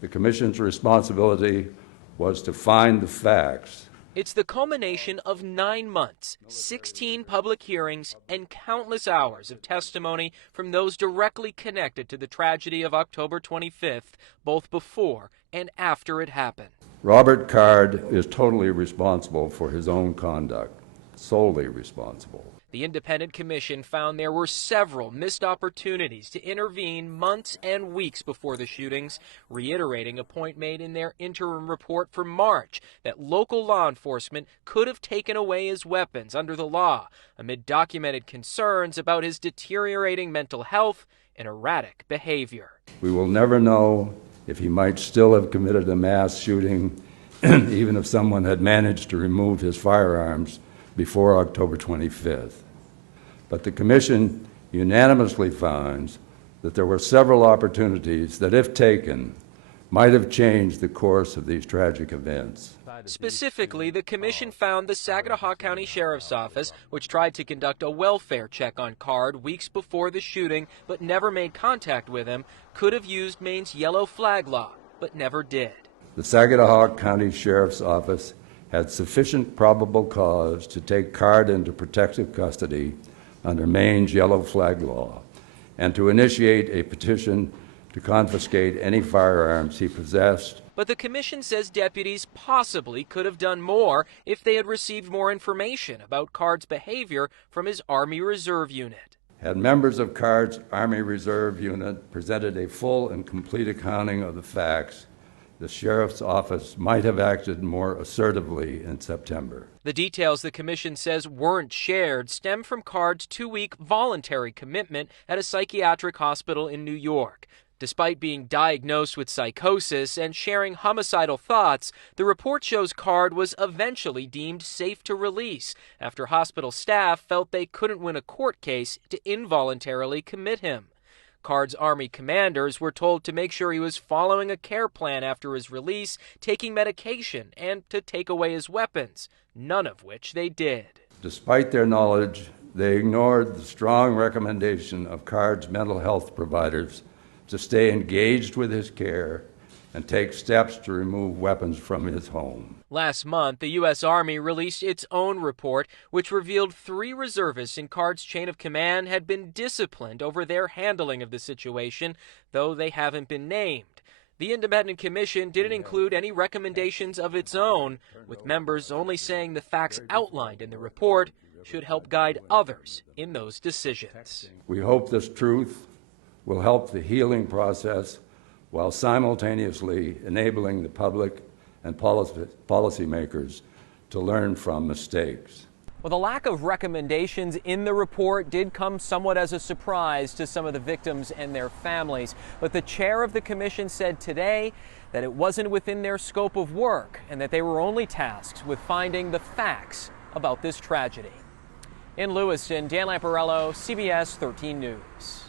The Commission's responsibility was to find the facts. It's the culmination of 9 months, 16 public hearings, and countless hours of testimony from those directly connected to the tragedy of October 25th, both before and after it happened. Robert Card is totally responsible for his own conduct, solely responsible. The independent commission found there were several missed opportunities to intervene months and weeks before the shootings, reiterating a point made in their interim report from March that local law enforcement could have taken away his weapons under the law amid documented concerns about his deteriorating mental health and erratic behavior. We will never know if he might still have committed a mass shooting, even if someone had managed to remove his firearms before October 25th. But the Commission unanimously finds that there were several opportunities that, if taken, might have changed the course of these tragic events. Specifically, the Commission found the Saginaw County Sheriff's Office, which tried to conduct a welfare check on Card weeks before the shooting but never made contact with him, could have used Maine's yellow flag law, but never did. The Saginaw County Sheriff's Office had sufficient probable cause to take Card into protective custody under Maine's yellow flag law and to initiate a petition to confiscate any firearms he possessed. But the Commission says deputies possibly could have done more if they had received more information about Card's behavior from his Army Reserve unit. Had members of Card's Army Reserve unit presented a full and complete accounting of the facts, the Sheriff's Office might have acted more assertively in September. The details the Commission says weren't shared stem from Card's 2-week voluntary commitment at a psychiatric hospital in New York. Despite being diagnosed with psychosis and sharing homicidal thoughts, the report shows Card was eventually deemed safe to release after hospital staff felt they couldn't win a court case to involuntarily commit him. Card's Army commanders were told to make sure he was following a care plan after his release, taking medication, and to take away his weapons, none of which they did. Despite their knowledge, they ignored the strong recommendation of Card's mental health providers to stay engaged with his care and take steps to remove weapons from his home. Last month, the U.S. Army released its own report, which revealed 3 reservists in Card's chain of command had been disciplined over their handling of the situation, though they haven't been named. The Independent Commission didn't include any recommendations of its own, with members only saying the facts outlined in the report should help guide others in those decisions. We hope this truth will help the healing process while simultaneously enabling the public and policymakers to learn from mistakes. Well, the lack of recommendations in the report did come somewhat as a surprise to some of the victims and their families. But the chair of the commission said today that it wasn't within their scope of work and that they were only tasked with finding the facts about this tragedy. In Lewiston, Dan Lamparello, CBS 13 News.